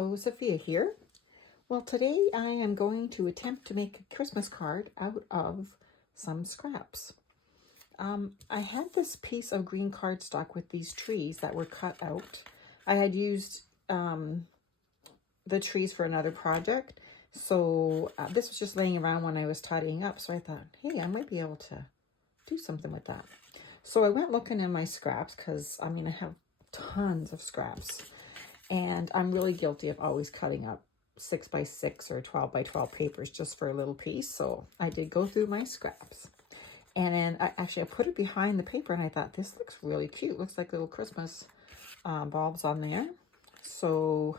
Hello, Sophia here. Well, today I am going to attempt to make a Christmas card out of some scraps. I had this piece of green cardstock with these trees that were cut out. I had used the trees for another project, so this was just laying around when I was tidying up, so I thought, hey, I might be able to do something with that. So I went looking in my scraps because, I have tons of scraps. And I'm really guilty of always cutting up 6x6 or 12x12 papers just for a little piece. So I did go through my scraps. And then I put it behind the paper and I thought, this looks really cute. Looks like little Christmas bulbs on there. So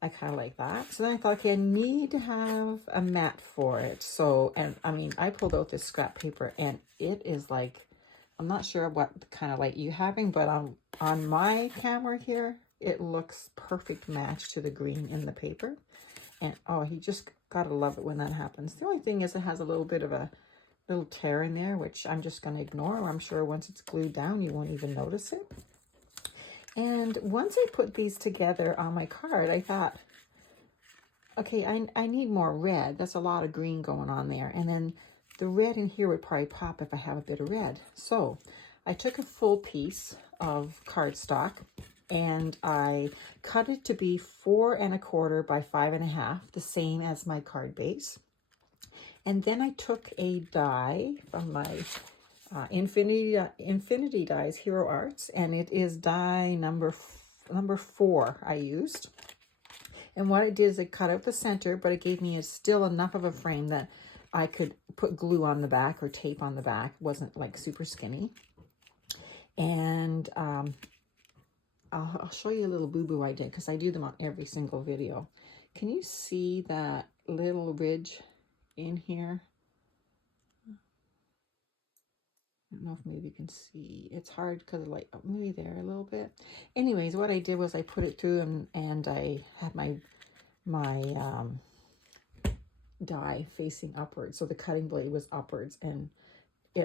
I kind of like that. So then I thought, okay, I need to have a mat for it. So, and I pulled out this scrap paper and it is like, I'm not sure what kind of light you're having, but on my camera here, it looks perfect match to the green in the paper. And oh, you just gotta love it when that happens. The only thing is it has a little bit of a little tear in there, which I'm just gonna ignore. I'm sure once it's glued down, you won't even notice it. And once I put these together on my card, I thought, okay, I need more red. That's a lot of green going on there. And then the red in here would probably pop if I have a bit of red. So I took a full piece of cardstock and I cut it to be 4 1/4 by 5 1/2, the same as my card base. And then I took a die from my Infinity Dies Hero Arts, and it is die number 4 I used. And what I did is I cut out the center, but it gave me still enough of a frame that I could put glue on the back or tape on the back. It wasn't like super skinny. And I'll show you a little boo-boo I did because I do them on every single video. Can you see that little ridge in here? I don't know if maybe you can see. It's hard because of like maybe there a little bit. Anyways, what I did was I put it through and I had my die facing upwards. So the cutting blade was upwards and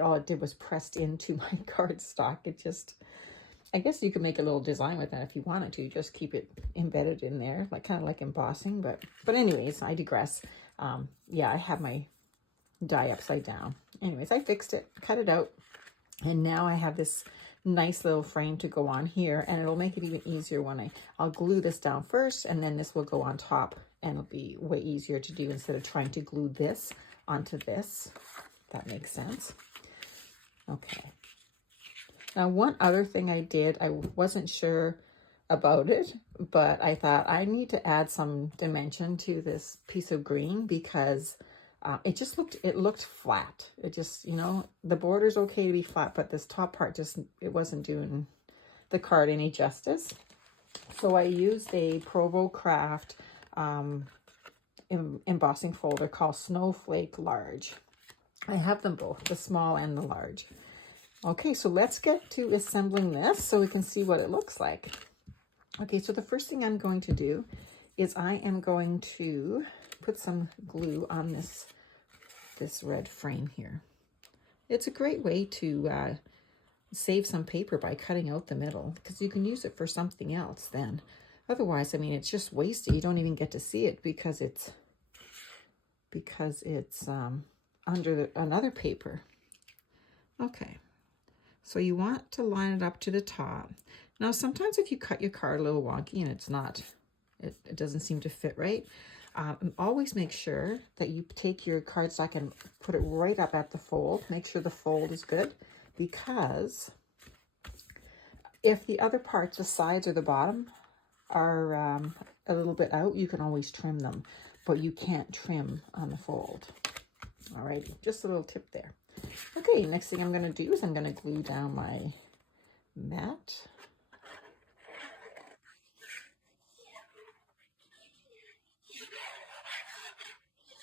all it did was pressed into my cardstock. It just, I guess you could make a little design with that if you wanted to. Just keep it embedded in there, like kind of like embossing. But anyways, I digress. Yeah, I have my die upside down. Anyways, I fixed it, cut it out, and now I have this nice little frame to go on here, and it'll make it even easier when I'll glue this down first, and then this will go on top, and it'll be way easier to do instead of trying to glue this onto this. If that makes sense. Okay. Now, one other thing I did, I wasn't sure about it, but I thought I need to add some dimension to this piece of green because it looked flat. It just, the border's okay to be flat, but this top part it wasn't doing the card any justice. So I used a Provo Craft embossing folder called Snowflake Large. I have them both, the small and the large. Okay, so let's get to assembling this so we can see what it looks like. Okay, so the first thing I'm going to do is I am going to put some glue on this red frame here. It's a great way to save some paper by cutting out the middle because you can use it for something else then. Otherwise, it's just wasted. You don't even get to see it because it's under another paper. Okay. So you want to line it up to the top. Now, sometimes if you cut your card a little wonky and it doesn't seem to fit right, always make sure that you take your cardstock and put it right up at the fold. Make sure the fold is good because if the other parts, the sides or the bottom, are a little bit out, you can always trim them, but you can't trim on the fold. All right, just a little tip there. Okay, next thing I'm going to do is I'm going to glue down my mat.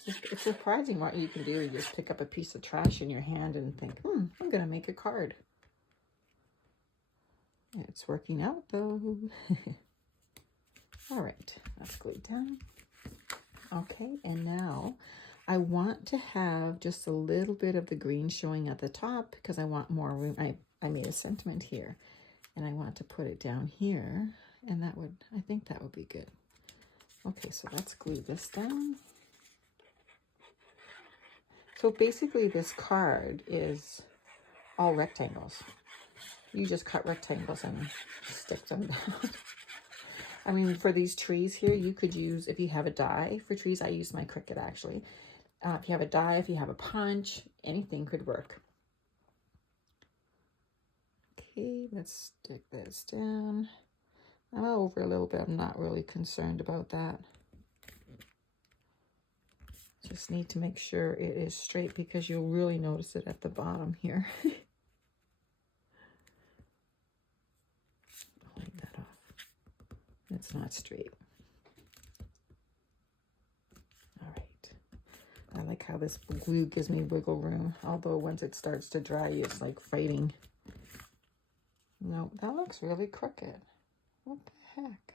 It's surprising what you can do. You just pick up a piece of trash in your hand and think, I'm going to make a card. It's working out though. All right, that's glued down. Okay, and now I want to have just a little bit of the green showing at the top because I want more room. I made a sentiment here and I want to put it down here, and I think that would be good. Okay, so let's glue this down. So basically this card is all rectangles. You just cut rectangles and stick them down. I mean, for these trees here, you could use, if you have a die for trees, I use my Cricut actually. If you have a die, if you have a punch, anything could work. Okay, let's stick this down. I'm over a little bit. I'm not really concerned about that. Just need to make sure it is straight because you'll really notice it at the bottom here. I'll leave that off. It's not straight. All right. I like how this glue gives me wiggle room, although once it starts to dry, it's like fighting. No, that looks really crooked. What the heck?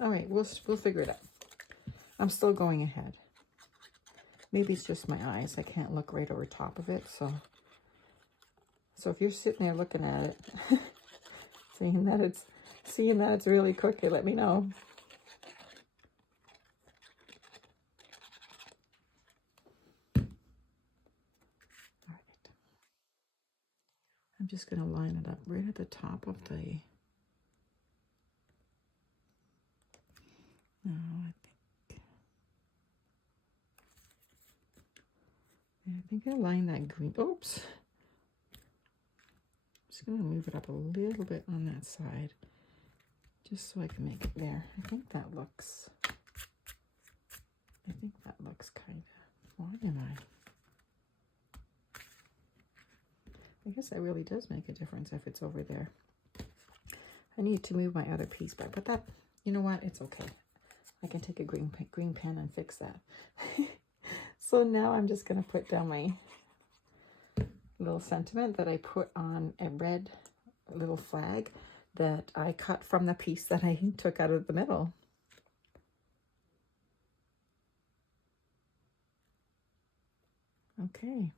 All right, we'll figure it out. I'm still going ahead. Maybe it's just my eyes. I can't look right over top of it, so if you're sitting there looking at it, seeing that it's really crooked, let me know. All right. I'm just going to line it up right at the top of the... No, I think I line that green. Oops. I'm just going to move it up a little bit on that side, just so I can make it there. I think that looks kind of organized. I guess that really does make a difference if it's over there. I need to move my other piece back, but that, you know what? It's okay. I can take a green pen and fix that. So now I'm just going to put down my little sentiment that I put on a red little flag that I cut from the piece that I took out of the middle. Okay.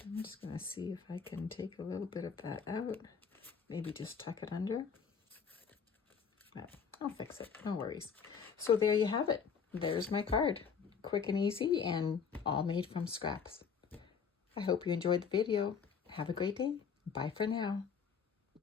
I'm just going to see if I can take a little bit of that out. Maybe just tuck it under. I'll fix it. No worries. So there you have it. There's my card. Quick and easy and all made from scraps. I hope you enjoyed the video. Have a great day. Bye for now.